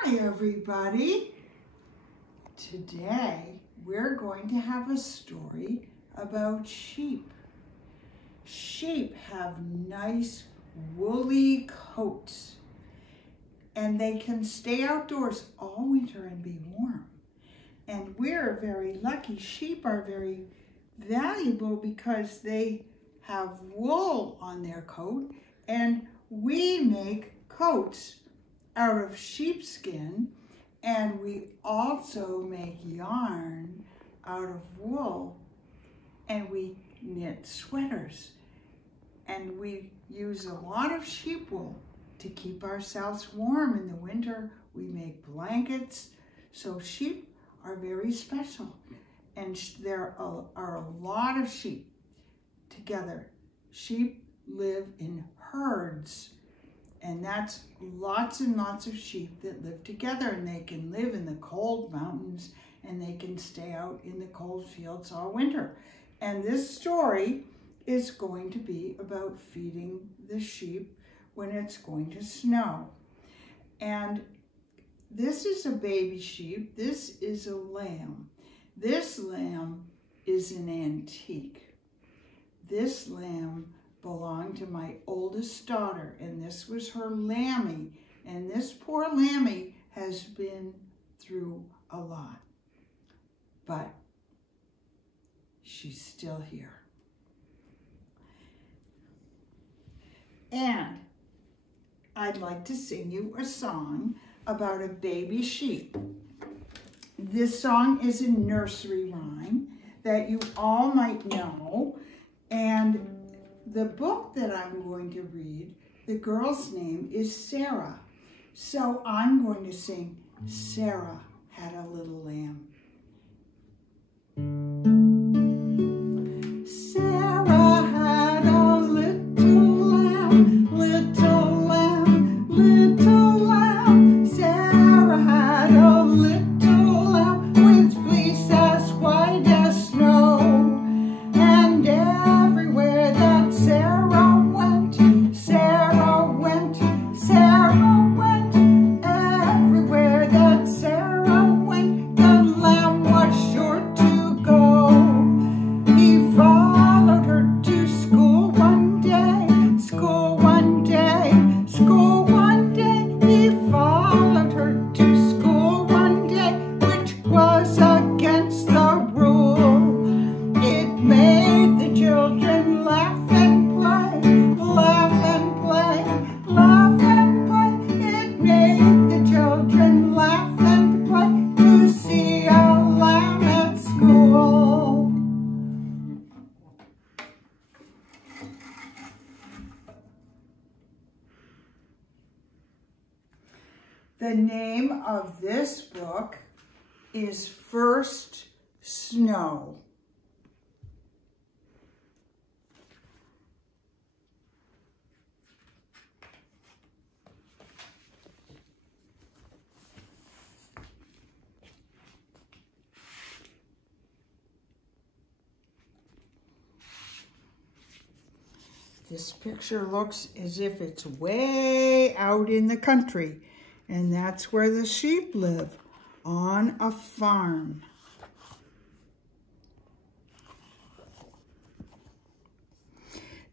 Hi everybody. Today we're going to have a story about sheep. Sheep have nice woolly coats and they can stay outdoors all winter and be warm. And we're very lucky. Sheep are very valuable because they have wool on their coat, and we make coats out of sheepskin, and we also make yarn out of wool, and we knit sweaters, and we use a lot of sheep wool to keep ourselves warm in the winter. We make blankets. So sheep are very special, and there are a lot of sheep together. Sheep live in herds, and that's lots and lots of sheep that live together, and they can live in the cold mountains and they can stay out in the cold fields all winter. And this story is going to be about feeding the sheep when it's going to snow. And this is a baby sheep. This is a lamb. This lamb is an antique. This lamb belonged to my oldest daughter, and this was her Lammy. And this poor Lammy has been through a lot, but she's still here. And I'd like to sing you a song about a baby sheep. This song is a nursery rhyme that you all might know, and the book that I'm going to read, the girl's name is Sarah. So I'm going to sing Sarah Had a Little Lamb. Sarah had a little lamb, little lamb, little lamb. Sarah had a little lamb with fleece as white as snow. And everywhere that Sarah went, Sarah went, Sarah went. Everywhere that Sarah went, the lamb was sure to go. He followed her to school one day, school one day, school one day. He followed her to school one day, which was against the rule. It made the children laugh and play, laugh and play, laugh and play. It made the children laugh and play to see a lamb at school. The name of this book is First Snow. This picture looks as if it's way out in the country, and that's where the sheep live, on a farm.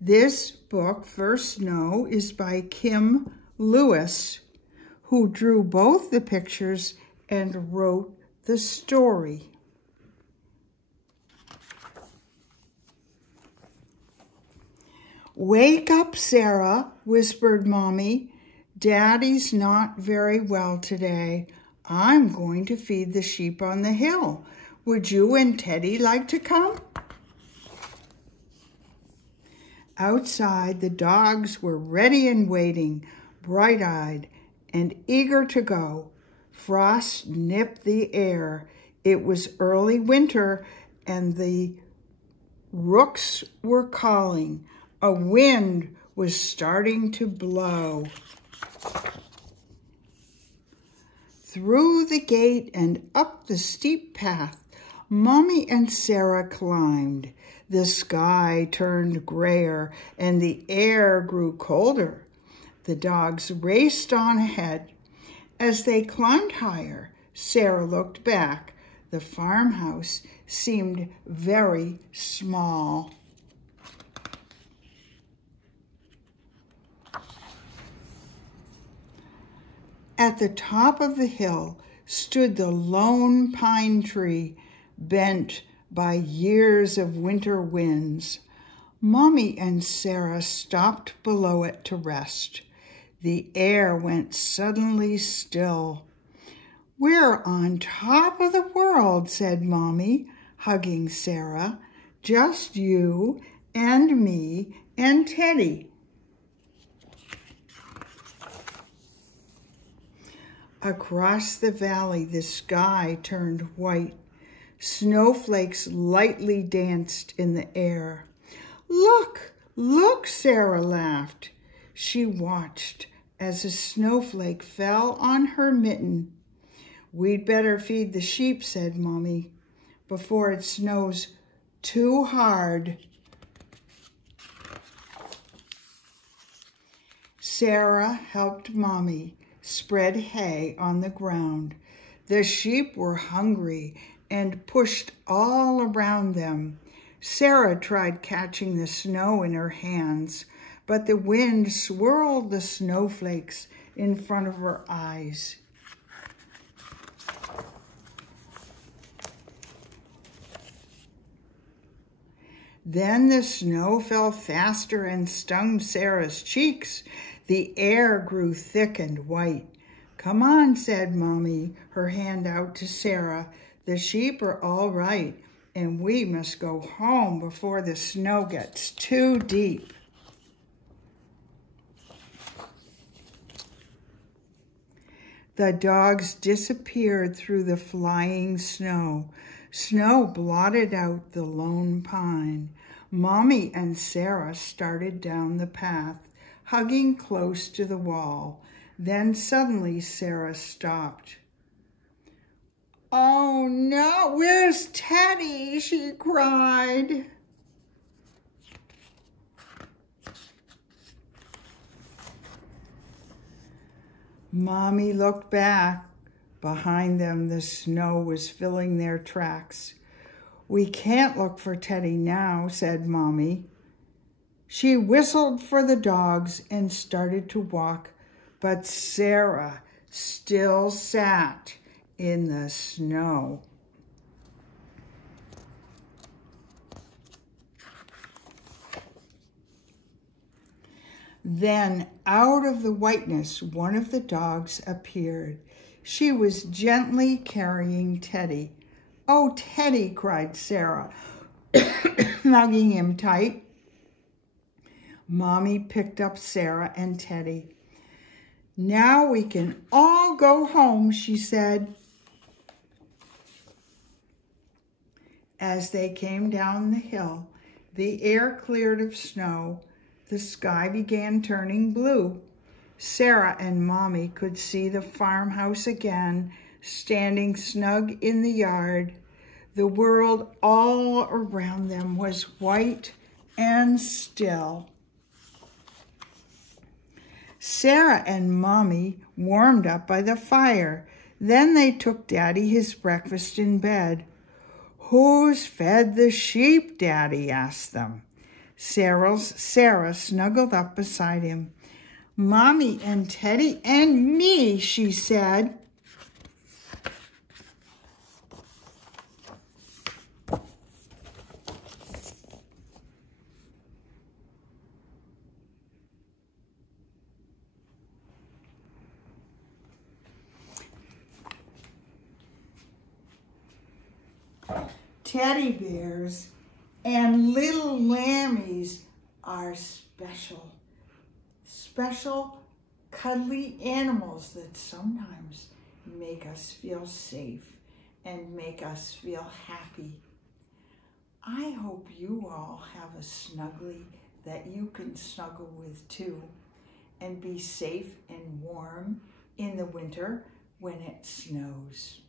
This book, First Snow, is by Kim Lewis, who drew both the pictures and wrote the story. "Wake up, Sarah," whispered Mommy. "Daddy's not very well today. I'm going to feed the sheep on the hill. Would you and Teddy like to come?" Outside, the dogs were ready and waiting, bright-eyed and eager to go. Frost nipped the air. It was early winter, and the rooks were calling. A wind was starting to blow. Through the gate and up the steep path, Mommy and Sarah climbed. The sky turned grayer and the air grew colder. The dogs raced on ahead. As they climbed higher, Sarah looked back. The farmhouse seemed very small. At the top of the hill stood the lone pine tree, bent by years of winter winds. Mommy and Sarah stopped below it to rest. The air went suddenly still. "We're on top of the world," said Mommy, hugging Sarah. "Just you and me and Teddy." Across the valley, the sky turned white. Snowflakes lightly danced in the air. "Look, look," Sarah laughed. She watched as a snowflake fell on her mitten. "We'd better feed the sheep," said Mommy, "before it snows too hard." Sarah helped Mommy spread hay on the ground. The sheep were hungry and pushed all around them. Sarah tried catching the snow in her hands, but the wind swirled the snowflakes in front of her eyes. Then the snow fell faster and stung Sarah's cheeks. The air grew thick and white. "Come on," said Mommy, her hand out to Sarah. "The sheep are all right, and we must go home before the snow gets too deep." The dogs disappeared through the flying snow. Snow blotted out the lone pine. Mommy and Sarah started down the path, hugging close to the wall. Then suddenly Sarah stopped. "Oh no, where's Teddy?" she cried. Mommy looked back. Behind them, the snow was filling their tracks. "We can't look for Teddy now," said Mommy. She whistled for the dogs and started to walk, but Sarah still sat in the snow. Then out of the whiteness, one of the dogs appeared. She was gently carrying Teddy. "Oh, Teddy," cried Sarah, hugging him tight. Mommy picked up Sarah and Teddy. "Now we can all go home," she said. As they came down the hill, the air cleared of snow. The sky began turning blue. Sarah and Mommy could see the farmhouse again, standing snug in the yard. The world all around them was white and still. Sarah and Mommy warmed up by the fire. Then they took Daddy his breakfast in bed. "Who's fed the sheep, Daddy?" asked them. Sarah snuggled up beside him. "Mommy and Teddy and me," she said. Teddy bears and little lammies are special, cuddly animals that sometimes make us feel safe and make us feel happy. I hope you all have a snuggly that you can snuggle with too and be safe and warm in the winter when it snows.